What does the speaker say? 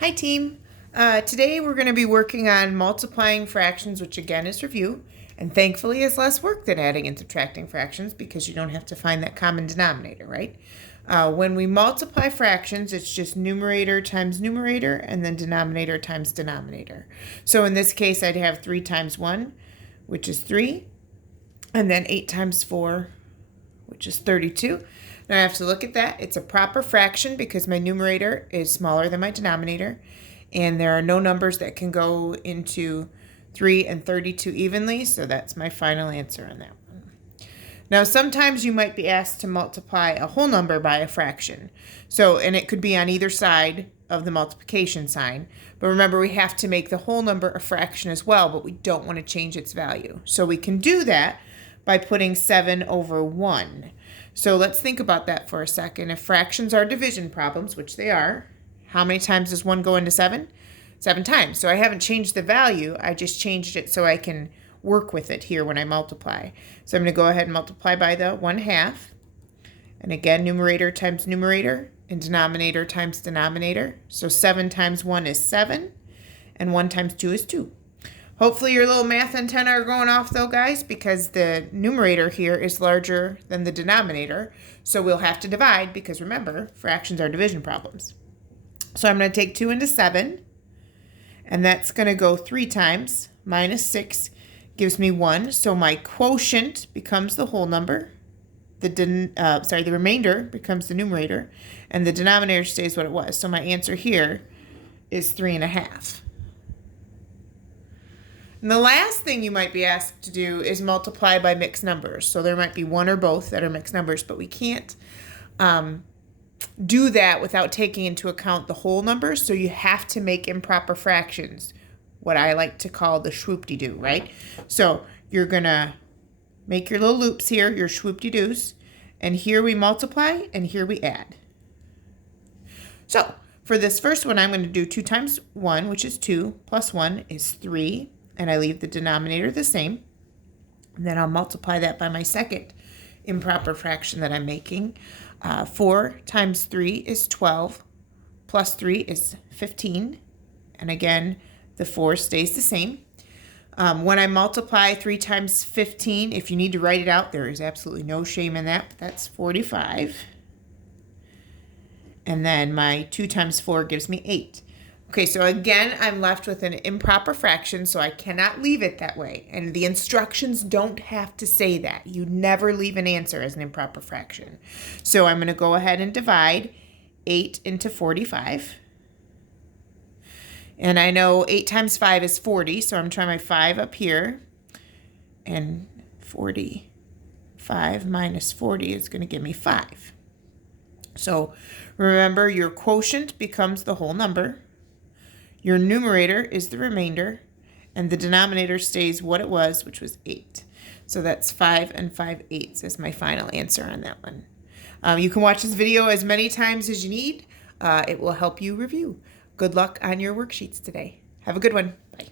Hi team. Today we're going to be working on multiplying fractions, which again is review, and thankfully is less work than adding and subtracting fractions because you don't have to find that common denominator, right? When we multiply fractions, it's just numerator times numerator and then denominator times denominator. So in this case, I'd have 3 times 1, which is 3, and then 8 times 4, which is 32. Now I have to look at that. It's a proper fraction because my numerator is smaller than my denominator, and there are no numbers that can go into 3 and 32 evenly, so that's my final answer on that one. Now sometimes you might be asked to multiply a whole number by a fraction. And it could be on either side of the multiplication sign. But remember, we have to make the whole number a fraction as well, but we don't want to change its value. So we can do that by putting 7 over 1. So let's think about that for a second. If fractions are division problems, which they are, how many times does 1 go into 7? 7 times. So I haven't changed the value, I just changed it so I can work with it here when I multiply. So I'm going to go ahead and multiply by the 1/2. And again, numerator times numerator and denominator times denominator. So 7 times 1 is 7, and 1 times 2 is 2. Hopefully your little math antenna are going off though, guys, because the numerator here is larger than the denominator. So we'll have to divide because remember, fractions are division problems. So I'm going to take 2 into 7, and that's going to go 3 times. Minus 6 gives me 1. So my quotient becomes the whole number. The remainder becomes the numerator, and the denominator stays what it was. So my answer here is 3.5. And the last thing you might be asked to do is multiply by mixed numbers. So there might be one or both that are mixed numbers, but we can't do that without taking into account the whole numbers. So you have to make improper fractions, what I like to call the swoop-de-doo, right? So you're going to make your little loops here, your swoop-de-doos, and here we multiply and here we add. So for this first one, I'm going to do 2 times 1, which is 2, plus 1 is 3. And I leave the denominator the same. And then I'll multiply that by my second improper fraction that I'm making. 4 times 3 is 12, plus 3 is 15. And again, the 4 stays the same. When I multiply 3 times 15, if you need to write it out, there is absolutely no shame in that, but that's 45. And then my 2 times 4 gives me 8. Okay, so again, I'm left with an improper fraction, so I cannot leave it that way. And the instructions don't have to say that. You never leave an answer as an improper fraction. So I'm going to go ahead and divide 8 into 45. And I know 8 times 5 is 40, so I'm trying my 5 up here. And 45 minus 40 is going to give me 5. So remember, your quotient becomes the whole number. Your numerator is the remainder, and the denominator stays what it was, which was 8. So that's 5 and 5/8 is my final answer on that one. You can watch this video as many times as you need. It will help you review. Good luck on your worksheets today. Have a good one. Bye.